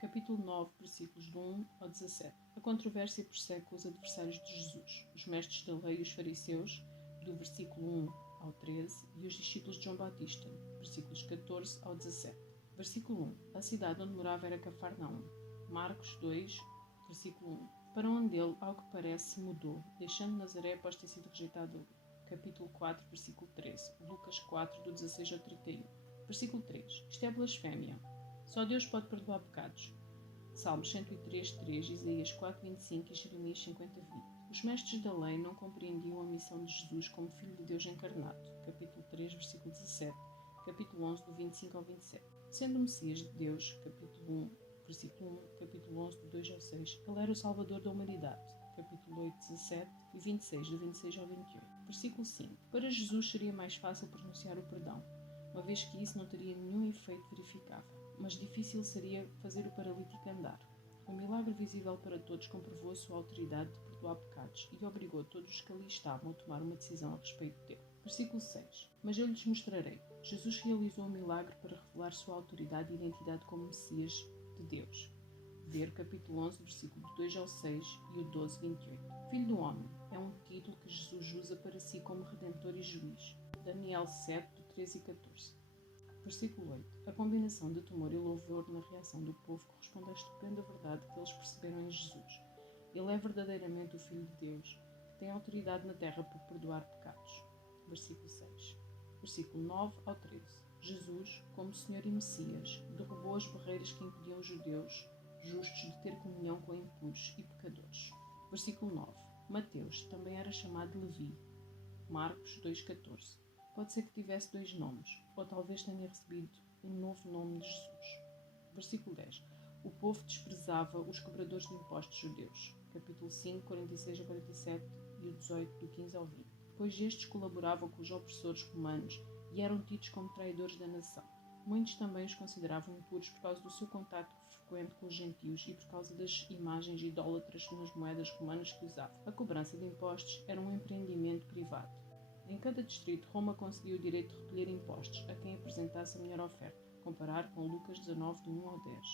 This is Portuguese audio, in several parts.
Capítulo 9, versículos de 1 ao 17. A controvérsia persegue os adversários de Jesus, os mestres da lei e os fariseus, do versículo 1 ao 13, e os discípulos de João Batista, versículos 14 ao 17. Versículo 1. A cidade onde morava era Cafarnaum. Marcos 2, versículo 1. Para onde ele, ao que parece, se mudou, deixando Nazaré após ter sido rejeitado ali. Capítulo 4, versículo 13. Lucas 4, do 16 ao 31. Versículo 3. Isto é blasfémia. Só Deus pode perdoar pecados. Salmos 103, 3, Isaías 4, 25 e Jeremias 50, 20. Os mestres da lei não compreendiam a missão de Jesus como Filho de Deus encarnado. Capítulo 3, versículo 17. Capítulo 11, do 25 ao 27. Sendo o Messias de Deus, capítulo 1, versículo 1, capítulo 11, do 2 ao 6, ele era o Salvador da humanidade. Capítulo 8, 17 e 26, do 26 ao 28. Versículo 5. Para Jesus seria mais fácil pronunciar o perdão, uma vez que isso não teria nenhum efeito verificável. Mas difícil seria fazer o paralítico andar. O milagre visível para todos comprovou a sua autoridade de perdoar pecados e obrigou todos os que ali estavam a tomar uma decisão a respeito dele. Versículo 6. Mas eu lhes mostrarei. Jesus realizou um milagre para revelar sua autoridade e identidade como Messias de Deus. Ver capítulo 11, versículo 2 ao 6 e o 12, 28. Filho do homem é um título que Jesus usa para si como Redentor e Juiz. Daniel 7, 13 e 14. Versículo 8. A combinação de temor e louvor na reação do povo corresponde à estupenda verdade que eles perceberam em Jesus. Ele é verdadeiramente o Filho de Deus, que tem autoridade na terra para perdoar pecados. Versículo 6. Versículo 9 ao 13. Jesus, como Senhor e Messias, derrubou as barreiras que impediam os judeus justos de ter comunhão com impuros e pecadores. Versículo 9. Mateus também era chamado Levi. Marcos 2,14. Pode ser que tivesse dois nomes, ou talvez tenha recebido um novo nome de Jesus. Versículo 10. O povo desprezava os cobradores de impostos judeus. Capítulo 5, 46 a 47 e o 18, do 15 ao 20. Pois estes colaboravam com os opressores romanos e eram tidos como traidores da nação. Muitos também os consideravam impuros por causa do seu contacto frequente com os gentios e por causa das imagens idólatras nas moedas romanas que usavam. A cobrança de impostos era um empreendimento privado. Em cada distrito, Roma concedia o direito de recolher impostos a quem apresentasse a melhor oferta, comparar com Lucas 19, de 1 ao 10.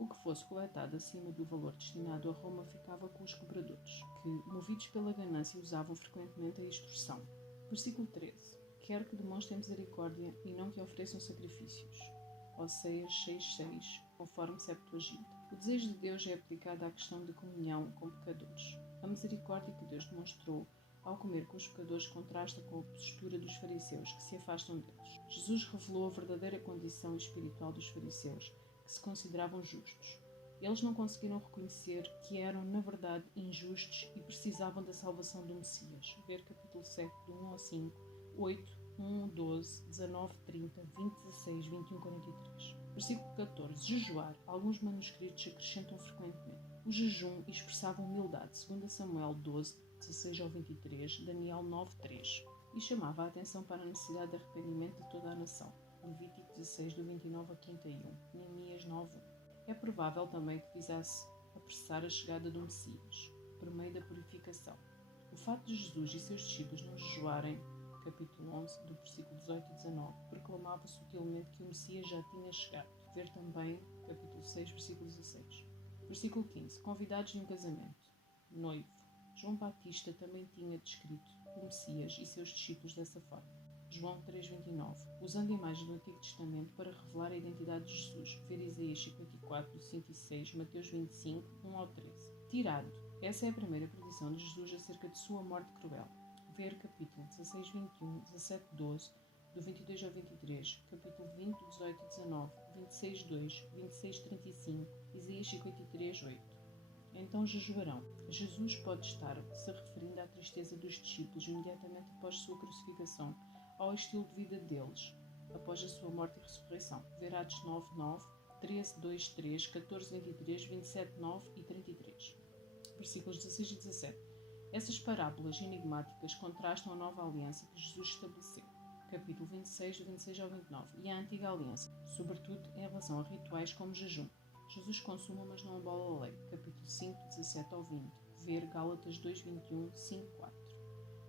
O que fosse coletado acima do valor destinado a Roma ficava com os cobradores, que, movidos pela ganância, usavam frequentemente a extorsão. Versículo 13. Quero que demonstrem misericórdia e não que ofereçam sacrifícios. Oséias 6,6, conforme Septuaginta. O desejo de Deus é aplicado à questão de comunhão com pecadores. A misericórdia que Deus demonstrou ao comer com os pecadores contrasta com a postura dos fariseus, que se afastam deles. Jesus revelou a verdadeira condição espiritual dos fariseus, que se consideravam justos. Eles não conseguiram reconhecer que eram, na verdade, injustos e precisavam da salvação do Messias. Ver capítulo 7, do 1 ao 5, 8, 1, 12, 19, 30, 20, 16, 21, 43. Versículo 14. Jejuar. Alguns manuscritos acrescentam frequentemente. O jejum expressava humildade, segundo Samuel 12, 16 ao 23, Daniel 9, 3. E chamava a atenção para a necessidade de arrependimento de toda a nação. Levítico 16, do 29 a 31, Neemias 9, 1. É provável também que visasse apressar a chegada do Messias, por meio da purificação. O facto de Jesus e seus discípulos não jejuarem, capítulo 11, do versículo 18 e 19, proclamava sutilmente que o Messias já tinha chegado. Ver também capítulo 6, versículo 16. Versículo 15. Convidados de um casamento. Noivo. João Batista também tinha descrito o Messias e seus discípulos dessa forma. João 3,29. Usando imagens do Antigo Testamento para revelar a identidade de Jesus. Ver Isaías 54, 5 e 6, Mateus 25, 1 ao 13. Tirado. Essa é a primeira predição de Jesus acerca de sua morte cruel. Ver capítulo 16, 21, 17, 12, do 22 ao 23, capítulo 20, 18 e 19, 26, 2, 26, 35, Isaías 53, 8. Então jejuarão. Jesus pode estar se referindo à tristeza dos discípulos imediatamente após sua crucificação, ao estilo de vida deles, após a sua morte e ressurreição. Ver Atos 9, 9, 13, 2, 3, 14, 23, 27, 9 e 33. Versículos 16 e 17. Essas parábolas enigmáticas contrastam a nova aliança que Jesus estabeleceu, capítulo 26, do 26 ao 29, e a antiga aliança, sobretudo em relação a rituais como jejum. Jesus consuma, mas não abola a lei, capítulo 5, 17 ao 20, ver Gálatas 2, 21, 5, 4.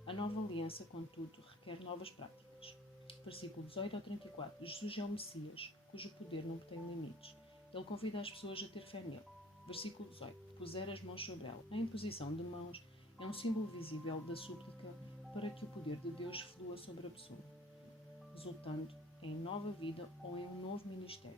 A nova aliança, contudo, requer novas práticas. Versículo 18 ao 34. Jesus é o Messias, cujo poder não tem limites. Ele convida as pessoas a ter fé nele. Versículo 18. Puser as mãos sobre ela. A imposição de mãos é um símbolo visível da súplica para que o poder de Deus flua sobre a pessoa, resultando em nova vida ou em um novo ministério.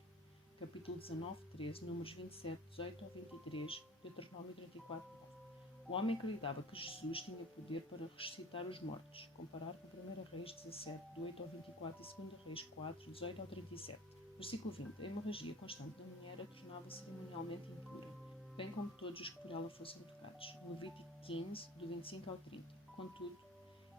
Capítulo 19, 13, números 27, 18 ao 23, Deuteronômio 34, 9. O homem acreditava que Jesus tinha poder para ressuscitar os mortos, comparar com 1 Reis 17, do 8 ao 24 e 2 Reis 4, 18 ao 37. Versículo 20. A hemorragia constante da mulher a tornava cerimonialmente impura, bem como todos os que por ela fossem tocados. Levítico 15, do 25 ao 30. Contudo,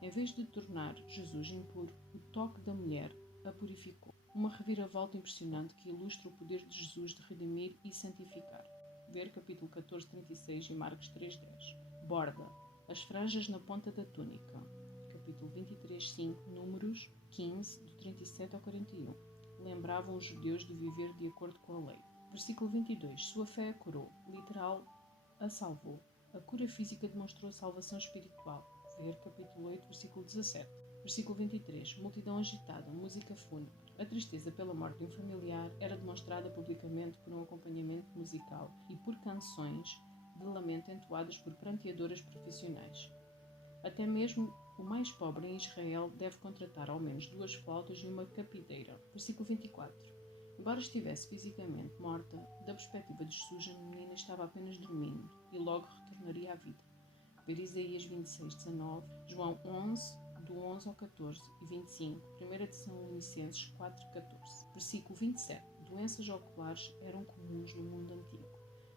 em vez de tornar Jesus impuro, o toque da mulher a purificou. Uma reviravolta impressionante que ilustra o poder de Jesus de redimir e santificar. Ver capítulo 14, 36 e Marcos 3, 10. Borda. As franjas na ponta da túnica. Capítulo 23, 5, números 15, do 37 ao 41. Lembravam os judeus de viver de acordo com a lei. Versículo 22. Sua fé a curou. Literal, a salvou. A cura física demonstrou a salvação espiritual. Ver capítulo 8, versículo 17. Versículo 23. Multidão agitada. Música fúnebre. A tristeza pela morte de um familiar era demonstrada publicamente por um acompanhamento musical e por canções de lamento entoadas por pranteadoras profissionais. Até mesmo o mais pobre em Israel deve contratar ao menos 2 flautas e uma capideira. Versículo 24. Embora estivesse fisicamente morta, da perspectiva de Jesus, a menina estava apenas dormindo e logo retornaria à vida. Ver Isaías 26, 19, João 11, do 11 ao 14 e 25, 1 Tessalonicenses 4, 14. Versículo 27. Doenças oculares eram comuns no mundo antigo.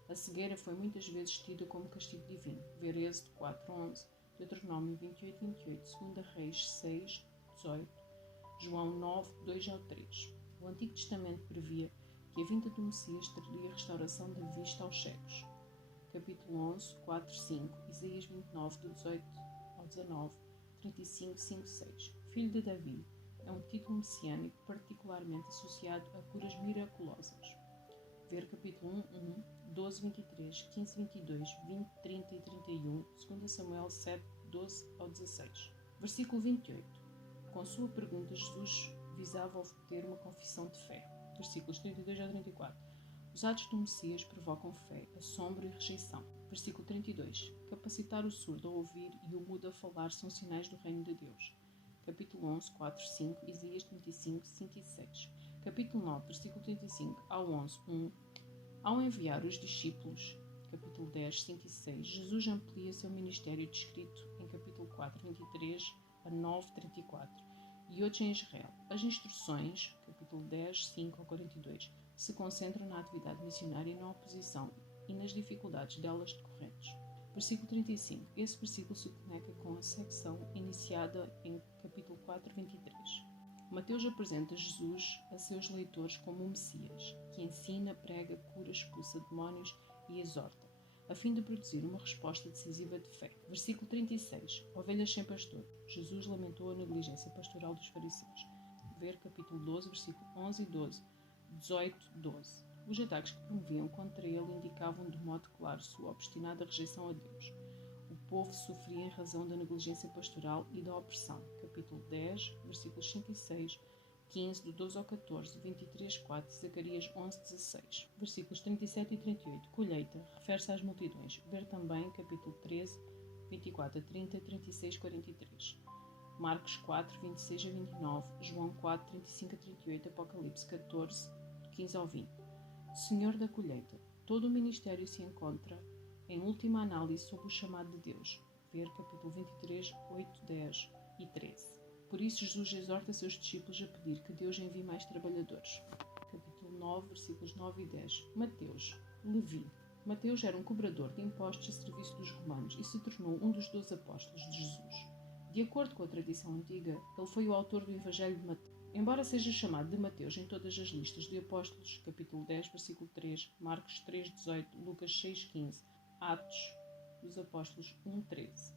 A cegueira foi muitas vezes tida como castigo divino. Ver Êxodo 4, 11, Deuteronômio 28, 28, 2 Reis 6, 18, João 9, 2 ao 3. O Antigo Testamento previa que a vinda do Messias traria restauração da vista aos cegos. Capítulo 11, 4, 5, Isaías 29, do 18 ao 19, 35, 5, 6. Filho de Davi é um título messiânico particularmente associado a curas miraculosas. Ver capítulo 1, 12, 23, 15, 22, 20, 30 e 31, 2 Samuel 7, 12 ao 16. Versículo 28. Com sua pergunta, Jesus visava obter uma confissão de fé. Versículos 32 a 34. Os atos do Messias provocam fé, assombro e rejeição. Versículo 32. Capacitar o surdo a ouvir e o mudo a falar são sinais do reino de Deus. Capítulo 11, 4, 5, Isaías 35, 5 e 6. Capítulo 9, versículo 35 ao 11, 1. Ao enviar os discípulos, capítulo 10, 5 e 6, Jesus amplia seu ministério descrito em capítulo 4, 23 a 9, 34. E outros em Israel. As instruções, capítulo 10, 5 ao 42, se concentram na atividade missionária e na oposição e nas dificuldades delas decorrentes. Versículo 35. Esse versículo se conecta com a secção iniciada em capítulo 4, 23. Mateus apresenta Jesus a seus leitores como o Messias, que ensina, prega, cura, expulsa demónios e exorta, a fim de produzir uma resposta decisiva de fé. Versículo 36. Ovelhas sem pastor. Jesus lamentou a negligência pastoral dos fariseus. Ver capítulo 12, versículo 11 e 12, 18, 12. Os ataques que promoviam contra ele indicavam de modo claro sua obstinada rejeição a Deus. O povo sofria em razão da negligência pastoral e da opressão. Capítulo 10, versículos 5 e 6, 15, do 12 ao 14, 23, 4, Zacarias 11, 16. Versículos 37 e 38. Colheita, refere-se às multidões. Ver também capítulo 13, 24 a 30, 36, 43. Marcos 4, 26 a 29, João 4, 35 a 38, Apocalipse 14, 15 ao 20. Senhor da colheita. Todo o ministério se encontra, em última análise, sob o chamado de Deus. Ver capítulo 23, 8, 10 e 13. Por isso, Jesus exorta seus discípulos a pedir que Deus envie mais trabalhadores. Capítulo 9, versículos 9 e 10. Mateus. Levi. Mateus era um cobrador de impostos a serviço dos romanos e se tornou um dos 12 apóstolos de Jesus. De acordo com a tradição antiga, ele foi o autor do Evangelho de Mateus. Embora seja chamado de Mateus em todas as listas de apóstolos, capítulo 10, versículo 3, Marcos 3, 18, Lucas 6, 15, Atos dos Apóstolos 1, 13.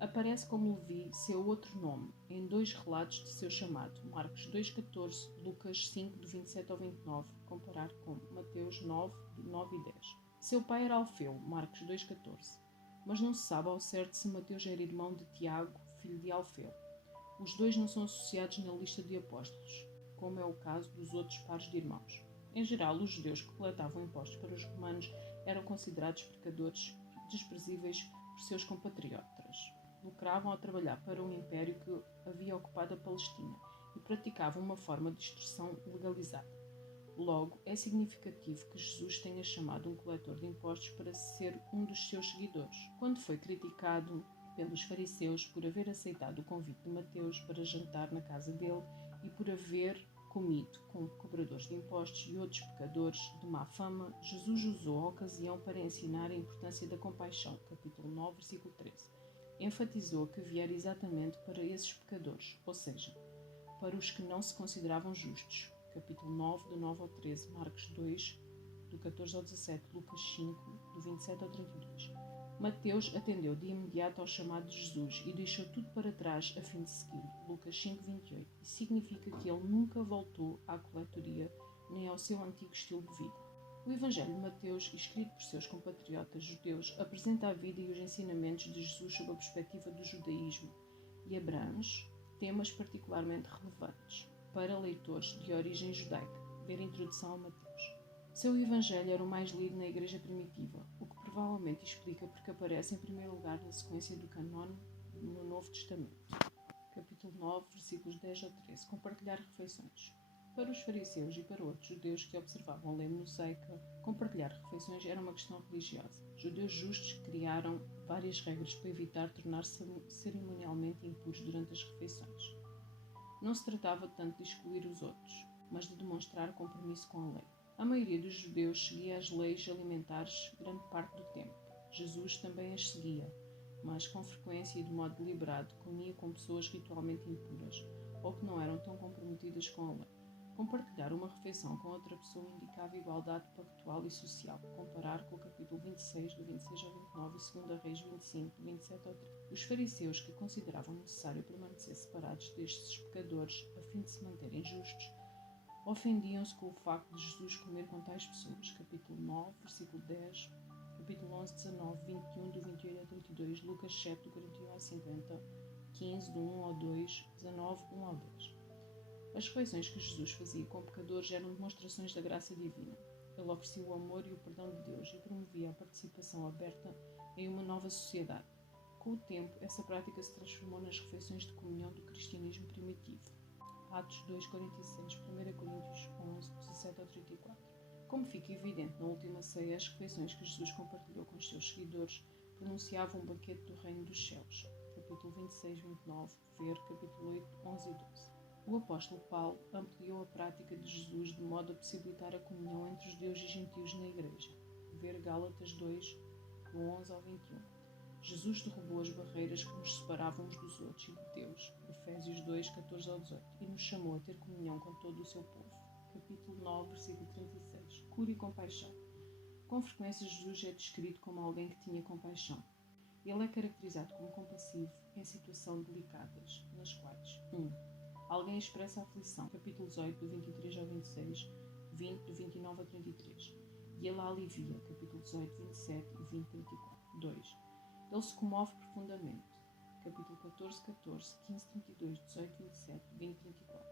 Aparece como Levi seu outro nome em 2 relatos de seu chamado, Marcos 2, 14, Lucas 5, do 27 ao 29, comparar com Mateus 9, do 9 e 10. Seu pai era Alfeu, Marcos 2, 14, mas não se sabe ao certo se Mateus era irmão de Tiago, filho de Alfeu. Os dois não são associados na lista de apóstolos, como é o caso dos outros pares de irmãos. Em geral, os judeus que coletavam impostos para os romanos eram considerados pecadores desprezíveis por seus compatriotas. Lucravam ao trabalhar para um império que havia ocupado a Palestina e praticavam uma forma de extorsão legalizada. Logo, é significativo que Jesus tenha chamado um coletor de impostos para ser um dos seus seguidores. Quando foi criticado pelos fariseus por haver aceitado o convite de Mateus para jantar na casa dele e por haver comido com cobradores de impostos e outros pecadores de má fama, Jesus usou a ocasião para ensinar a importância da compaixão, capítulo 9, versículo 13. Enfatizou que viera exatamente para esses pecadores, ou seja, para os que não se consideravam justos, capítulo 9, do 9 ao 13, Marcos 2, do 14 ao 17, Lucas 5, do 27 ao 32. Mateus atendeu de imediato ao chamado de Jesus e deixou tudo para trás a fim de segui-lo, Lucas 5, 28. Isso significa que ele nunca voltou à coletoria nem ao seu antigo estilo de vida. O Evangelho de Mateus, escrito por seus compatriotas judeus, apresenta a vida e os ensinamentos de Jesus sob a perspectiva do judaísmo e abrange temas particularmente relevantes para leitores de origem judaica. Ver a introdução a Mateus. Seu Evangelho era o mais lido na Igreja primitiva, o que provavelmente explica porque aparece em primeiro lugar na sequência do canone no Novo Testamento. Capítulo 9, versículos 10 a 13. Compartilhar refeições. Para os fariseus e para outros judeus que observavam a lei mosaica, compartilhar refeições era uma questão religiosa. Judeus justos criaram várias regras para evitar tornar-se cerimonialmente impuros durante as refeições. Não se tratava tanto de excluir os outros, mas de demonstrar compromisso com a lei. A maioria dos judeus seguia as leis alimentares grande parte do tempo. Jesus também as seguia, mas com frequência e de modo deliberado comia com pessoas ritualmente impuras ou que não eram tão comprometidas com a lei. Compartilhar uma refeição com outra pessoa indicava igualdade pactual e social, comparar com o capítulo 26, do 26 ao 29 e 2 Reis 25, do 27 ao 30. Os fariseus, que consideravam necessário permanecer separados destes pecadores a fim de se manterem justos, ofendiam-se com o facto de Jesus comer com tais pessoas. Capítulo 9, versículo 10, capítulo 11, 19, 21, do 28 ao 32, Lucas 7, do 41 ao 50, 15, do 1 ao 2, 19, 1 ao 10. As refeições que Jesus fazia com pecadores eram demonstrações da graça divina. Ele oferecia o amor e o perdão de Deus e promovia a participação aberta em uma nova sociedade. Com o tempo, essa prática se transformou nas refeições de comunhão do cristianismo primitivo. Atos 2:46, 1 Coríntios 11, 17 ao 34. Como fica evidente na última ceia, as refeições que Jesus compartilhou com os seus seguidores pronunciavam um banquete do reino dos céus. Capítulo 26, 29, ver capítulo 8, 11 e 12. O apóstolo Paulo ampliou a prática de Jesus de modo a possibilitar a comunhão entre judeus e gentios na igreja. Ver Gálatas 2, do 11 ao 21. Jesus derrubou as barreiras que nos separavam uns dos outros e de Deus. Efésios 2, 14 ao 18. E nos chamou a ter comunhão com todo o seu povo. Capítulo 9, versículo 36. Cura e compaixão. Com frequência, Jesus é descrito como alguém que tinha compaixão. Ele é caracterizado como compassivo em situações delicadas, nas quais 1. Alguém expressa aflição, capítulo 18, do 23 ao 26, 20, do 29 ao 33. E ele a alivia, capítulo 18, 27 e 20, 34. 2. Ele se comove profundamente, capítulo 14, 14, 15, 32, 18, 27, 20, 34.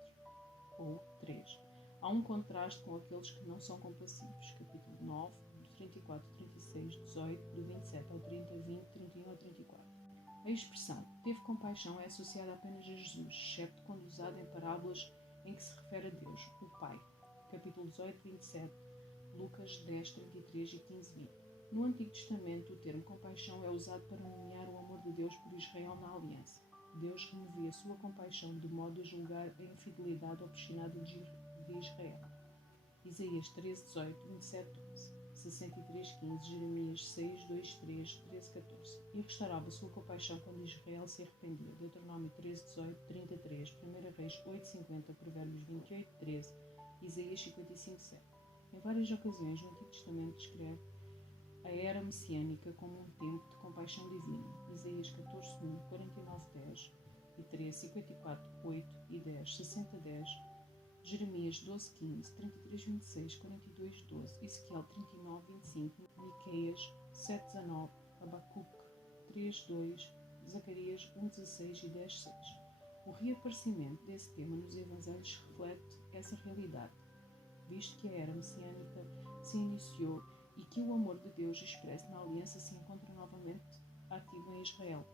Ou 3. Há um contraste com aqueles que não são compassivos, capítulo 9, do 34 ao 36, 18, do 27 ao 30, 20, 31 ao 34. A expressão teve compaixão é associada apenas a Jesus, excepto quando usada em parábolas em que se refere a Deus, o Pai. Capítulo 18, 27, Lucas 10, 33 e 15, 20. No Antigo Testamento, o termo compaixão é usado para nomear o amor de Deus por Israel na Aliança. Deus removia sua compaixão de modo a julgar a infidelidade obstinada de Israel. Isaías 13, 18, 27, 12. 63, 15, Jeremias 6, 2, 3, 13, 14. E restaurava sua compaixão quando Israel se arrependia. Deuteronômio 13, 18, 33, 1 Reis 8, 50, Provérbios 28, 13, Isaías 55, 7. Em várias ocasiões, o Antigo Testamento descreve a era messiânica como um tempo de compaixão divina. Isaías 14, 1, 49, 10 e 13, 54, 8 e 10, 60, 10, Jeremias 12, 15, 33, 26, 42, 12, Ezequiel 39, 25, Miqueias 7, 19, Abacuque 3, 2, Zacarias 1, 16 e 10, 6. O reaparecimento desse tema nos Evangelhos reflete essa realidade. visto que a era messiânica se iniciou e que o amor de Deus expresso na aliança se encontra novamente ativo em Israel.